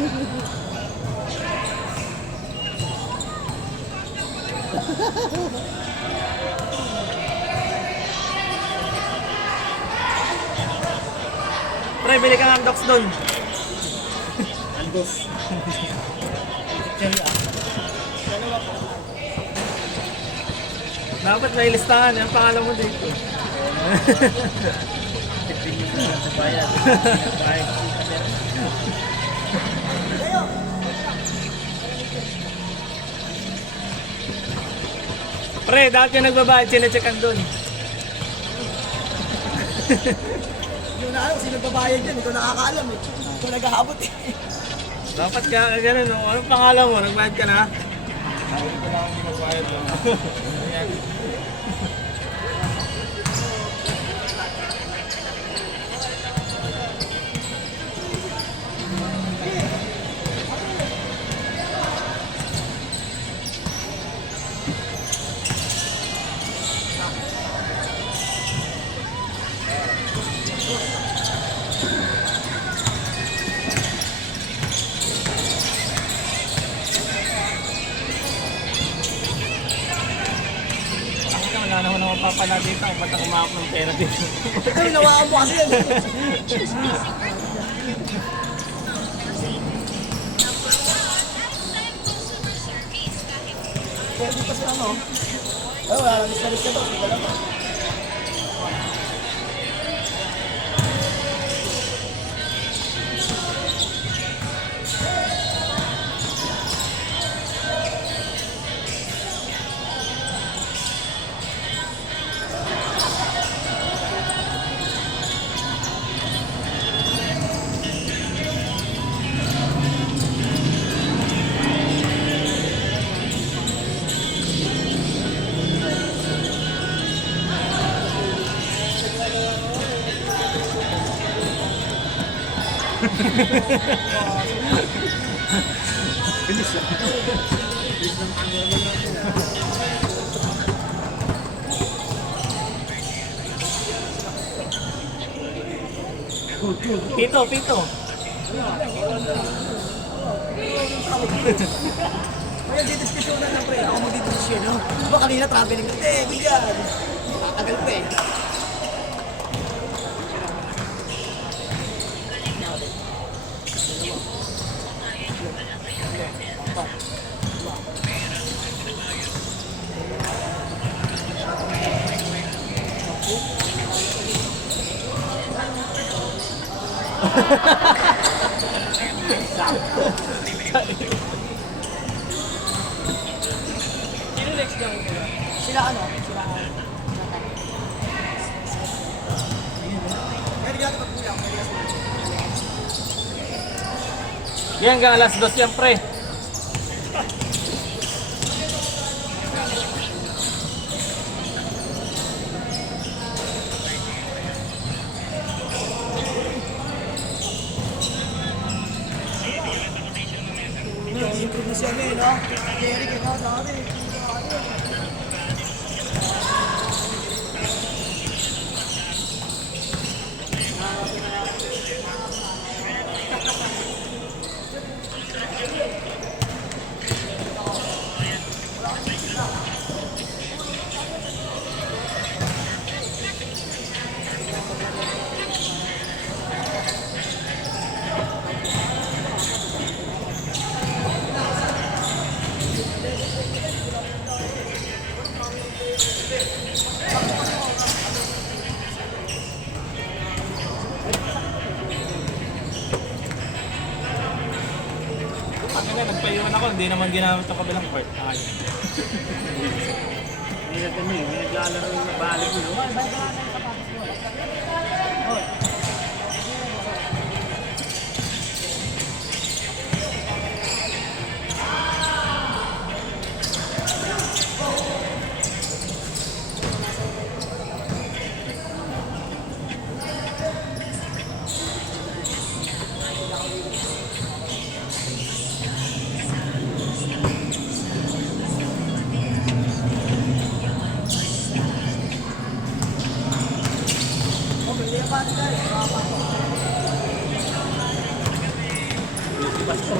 Pre, bili ka ng docs doon. Andos. Dapat may listahan. Yung pangalan mo dito. Sa bayan. Bayan. Pre, dapat yung nagbabayad, sinacheckan doon. Yung na sino babayad yan, ikaw nakakaalam eh. Ikaw nag-aabot eh. Dapat ka ganun, no? Anong pangalan mo? Nagbayad ka na? Ay, ito lang ang ginagbayad lang. Ayan. Wala naman ako papala dito. Ba't ako makap ng pera dito? Ikaw, nawaan mo kasi yan. Pwede kasi ano. Ay, wala lang isalis ka to. Wala pa. Bilis lang. Bilis lang ang Pito, pito. Kaya didiskusyonan na pre. Ako magdidiskusyon. No? Diba kanina traveling ka? Bigyan. Tatagal pa eh. Sino next lang? Sila ano? Sila Pwede ka natin magkulang. Yan, hanggang alas 2 yan, pre. Improve na siya ngayon, no? Jerry, ikaw sabi. Nagpayuan ako, hindi naman ginamit ang kabilang part. Ayun. Hindi na kami. May naglalaro yung balik mo. Pasto.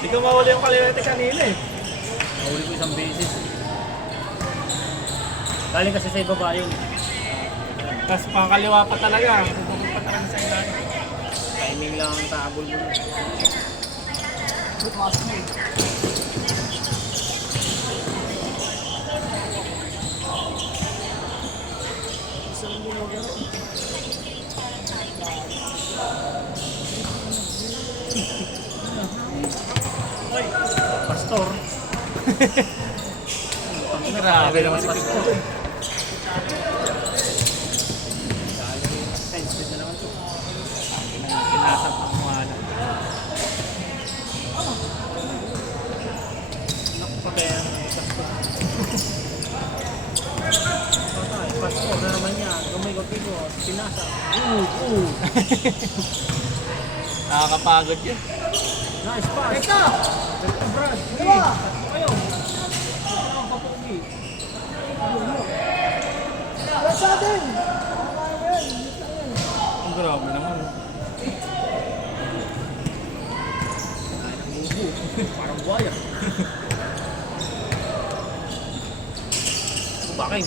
Hindi ko mawala yung kaliwete kanina eh. Nahuli ko isang beses. Galing kasi sa ibaba yun. Tapos pangkaliwa pa talaga. Bubog pa talaga sa ilalim. Timing lang ang tabol mo. Pastor. Grabe naman si Pastor. Sensitive na naman to. Pinasap ang mga ano. Naku pa kaya Pastor. Patay, Pastor na naman yan. Gumigot-igo, pinasa. Nakakapagod yun. Nice pass. Eka! Ito, Brad. Dalawa! Ayaw. Ito ang papogi. Wala sa atin! Ang grabe naman. Parang buhaya. Baking.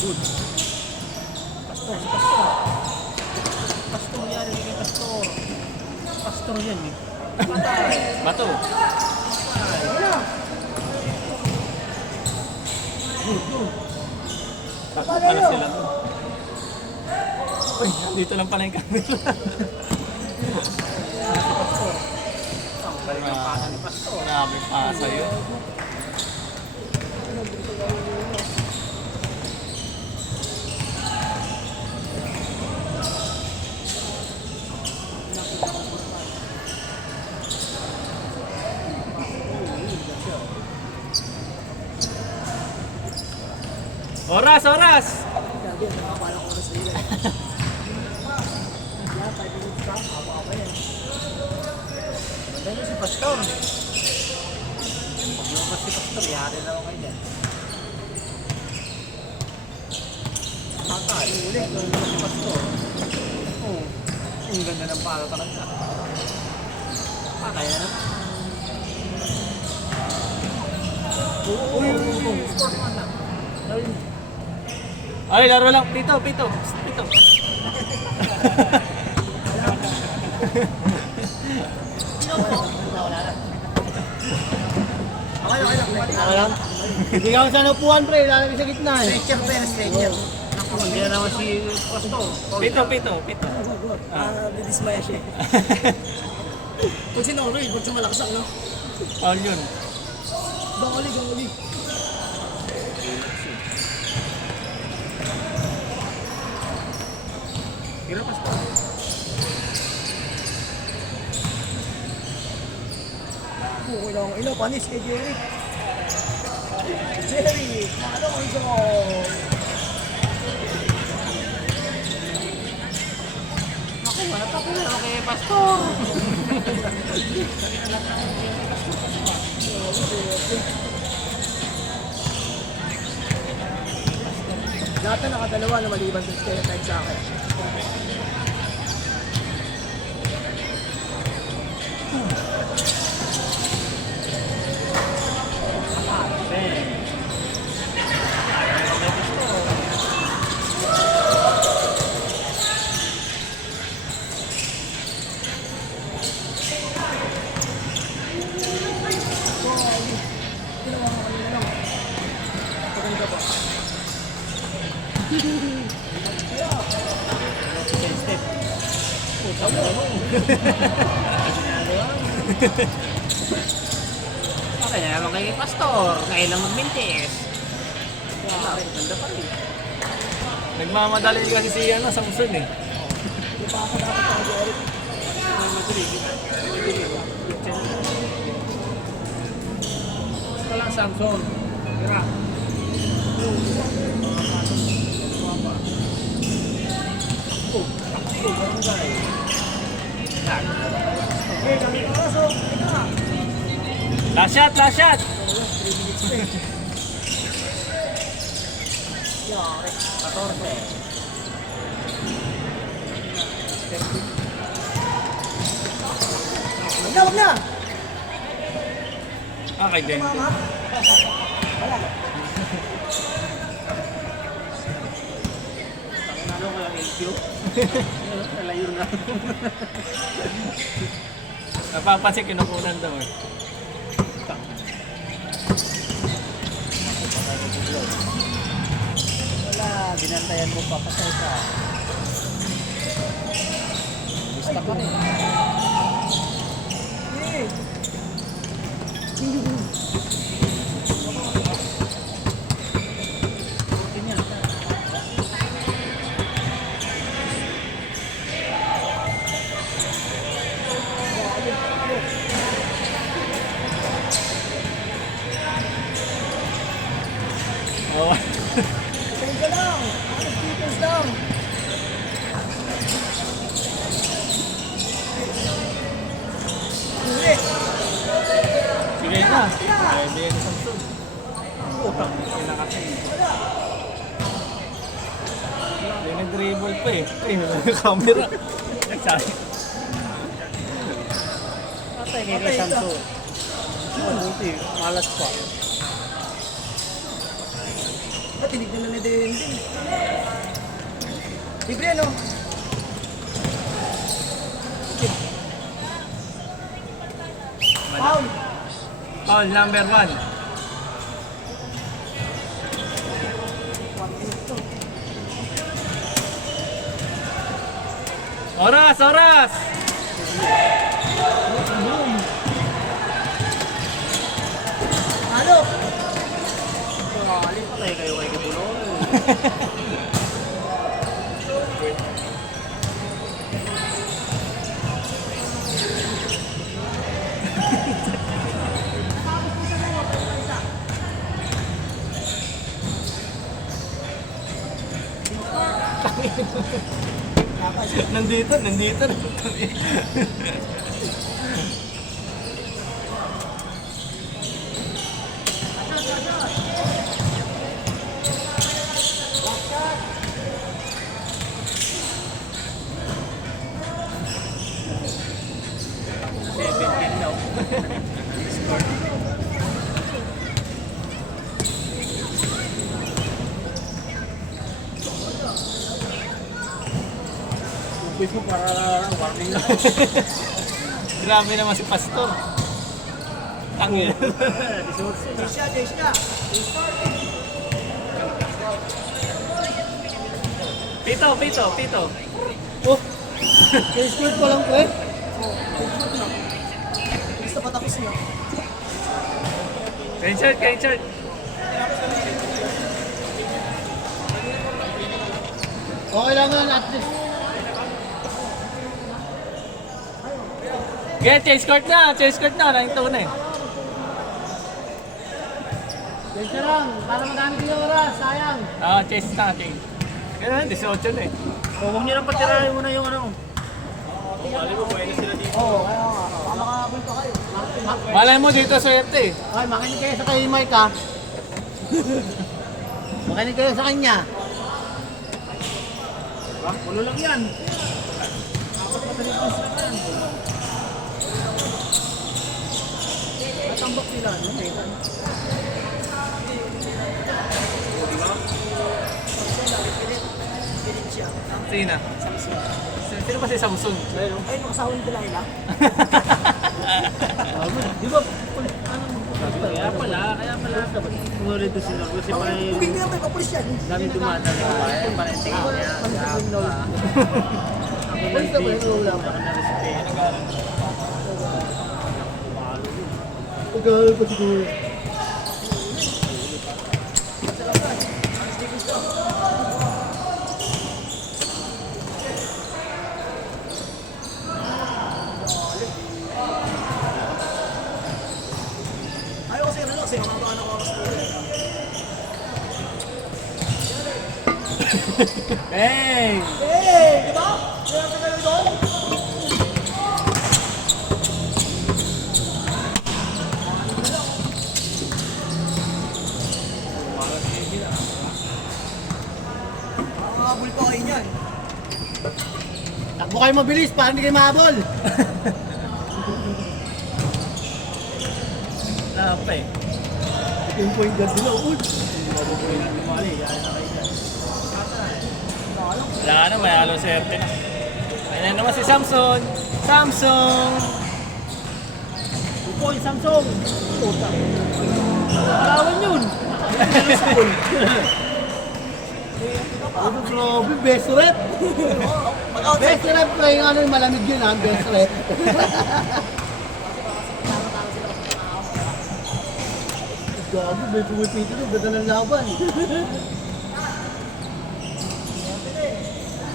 Good. Pastor, si Pastor. Pastor yan, hindi kay Pastor. Pastor yan eh. Patay. Bato. Good, good. Takot pala sila to. Uy, dito lang pala yung camera. Si Pastor. Ang galing ng pasa ni Pastor. Grabe pasa yun. Oras, oras! Gabi, nakakapala ko na sa iyo. Yan, 5 minutes ka. Apa-apa yan. Maganda si Pastor. Pag lumabas si Pastor, yari na ako kayo dyan. Patay. Ulit, lumabas si Pastor. Oo. Ang ganda ng palo talaga. Patay na naman. Uy, sport man lang. Ay, laro lang. Pito, pito. Pito. Okay lang. Ako lang. Hindi ka sa napuan, pre. Lalagay sa gitna eh. Stretcher pa yan, stretcher. Naku, hindi na naman si Pastor. Pito, pito, pito. Didismaya siya. Pag sinuri, ba't siya malakas ang no? Paul yun. Ganguli. Kira Pastor. Kailangan ilaw, panis kay Jerry. Jerry, ano ang iso? Naku, wala pa ko na kay Pastor. Lahat na nakadalawa na maliban sa stereotype sa akin. Paganda ba? Step. Okay na naman kay Pastor. Kailang magmintis. Wala, ganda pa rin. Nagmamadali kasi si ano, Samson eh. Di pa ako dapat ang Jerry. Ito lang Samson. Kira. Barangay. Yan. Last shot, last shot! 3 minutes pa eh. Yari. 14. Wag na! Okay din. Mama? Wala. Ano ko yung LQ? Nalayo na. Napapansin, kinukunan daw eh. Wala, binantayan mo pa pasay ka. Bista pa rin. Eh. Oh. Pasensya lang. Honest peoples lang. Uli. Sige na. Pwede yan isang sud. Utang na kasi. Hindi nag-dribble pa eh. Ay, camera. Nagsabi. Patay kay Samso. Buti, malas pa. Ba't tinignan na ni din? Libre ano? Foul! Foul number 1. 1 minute to. Oras, oras! Halo! Alin patay kayo kay Kibulong. Nandito. Upis mo para warning na. Grabe naman si Pastor. Tangin. Jaysia, Jaysia! Pito. Oh! Jaysia ko lang pre. Basta patapos na. Richard. Okay lang nun, at least. Chase court na. Nangito na eh. Jaysia lang, para magamit yung oras, sayang. Chase na. Ganun, 18 na eh. Huwag nyo lang patirahin muna yung ano. Oo, kaya nga. Baka makakabul pa kayo. Malay mo dito swerte eh. Okay, makinig kayo sa kay Mike ha. Makinig kayo sa kanya. Pulo lang yan. Natambak sila, ano eh. Pilit siya. Sina. Sino ba si Samsung? Ay, nakasahon ni Delilah. Di ba? Kaya pala. Umulit doon si Norgo. Kasi pala yung Bugin ko yan, may papulis yan. dami dumadang na kabayan. Parang tingin niya. Basta ba yung ulam? Na-respect. Pagkakal ko siguro. Ayaw kasi ano, kasi mga anak ko oras na. Hey! Hey, di ba? Kaya sa kayo doon? kayo mabilis, parang hindi kayo mahabol. Napa eh. Yung point guard nila, uy. Wala na, may halo swerte na. Ayun na naman si Samson. Samson! Upoy, Samsung. Puta. Alawan yun. Ano, grabe, best rep. Best rep ko yung ano, yung malamig yun ha, best rep. Gago, may pumipito doon, ganda ng laban.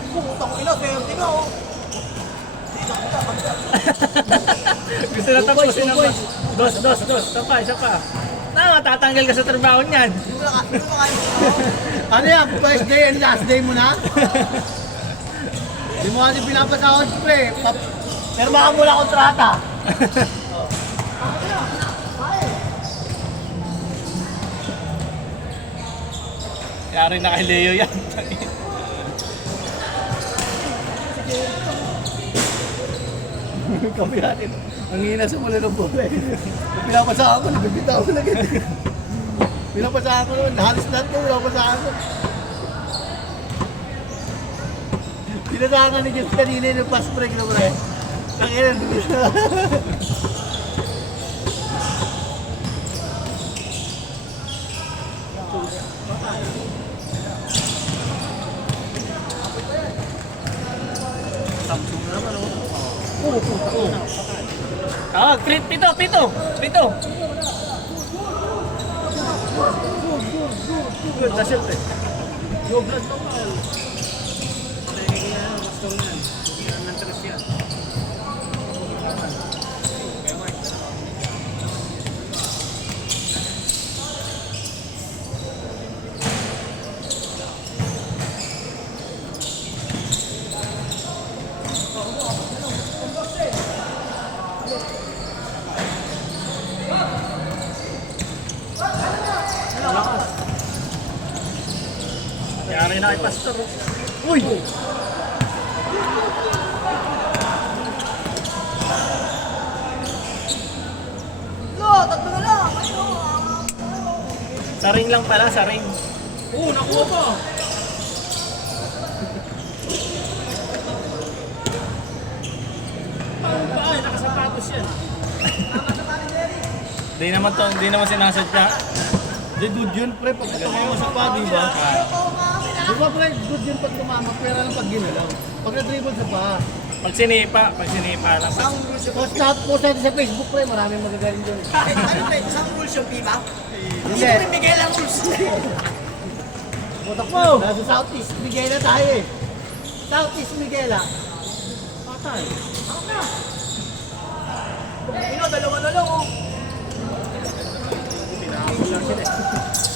Putang ina, 30 na oh. Gusto na tapusin ang dos. Isa pa. Na, matatanggal ka sa trabaho niyan. Ano yan, first day and last day mo na? Hindi mo kasi pinapasahod, pre. Pero baka mula kontrata. Yari na kay Leo yan. Kami natin. Ang hina sa mula ng bola. Pinapasahan ko, nabibitaw ko na ganyan. Pinapasahan ko naman, halos lahat ko, pinapasahan ko. Pinasahan ka ni Jeff kanina yung fast break na pre. Ang ina, Samsung naman oh. Pito. Good, na-shot eh. Yo, blood to man. Yari na kay Pastor. Uy! Tatlo na lang! Sa ring lang pala, sa ring. Oo, nakuha pa. Ay, nakasapatos yan. Hindi naman sinasadya. Di good yun pre, pag tumama sa pa, di ba? Di ba pre, good yun pag tumama, pero lang pag ginalaw. Pag na-dribble sa pa. Pag sinipa lang. Post natin sa Facebook pre, maraming magagaling doon. Ano ba? Isang rules yung FIFA? Hindi Hindi. mo bigay lang rules. Botak mo! Nasa Southeast Miguela tayo eh. Southeast Miguela. Patay. Ino, dalawa na lang oh.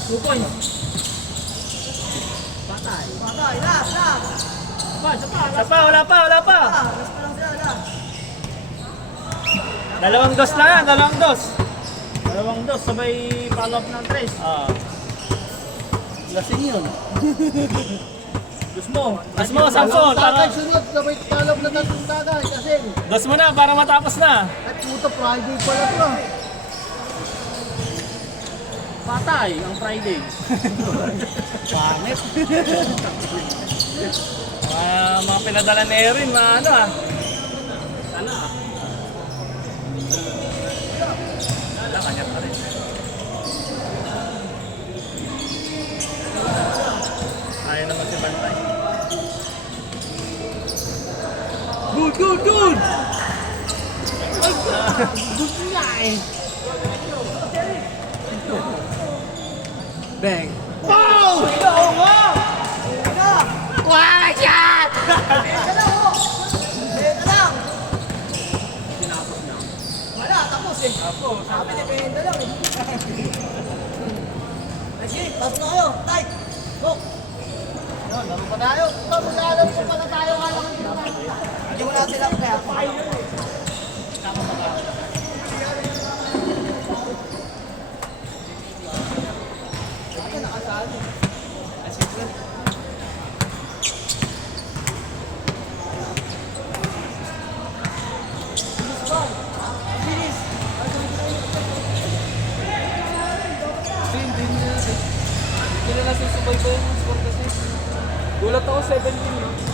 2 points. Patay. Patay, last. Isa pa, wala pa. Last pa lang sila, last. Dalawang dos lang yan, dalawang dos. Dalawang dos, sabay follow up ng tres. Lasing yun. Dos mo, Samson. Tagay sunod, sabay follow up na tatlong tagay. Kasi, Dos mo na, para matapos na. at puto Friday pala to. Patay ang Friday. Pangit. Mga pinadala ni Erin, ano ah. Sana, kanya pa rin. Ayaw naman si Bantay. Good! Good nga eh. Bang! Wow! Ikaw nga! Wala shot! Ito lang oh! Ito lang! Wala, tapos eh. Sabi ni Penda lang eh. Sige, pasok na kayo. Tight! Go! Yun, laro pa tayo. Maglalaro pa pala tayo. Hindi mo natin lang kaya. Sabay pa yung score kasi. Gulat ako 17 yun.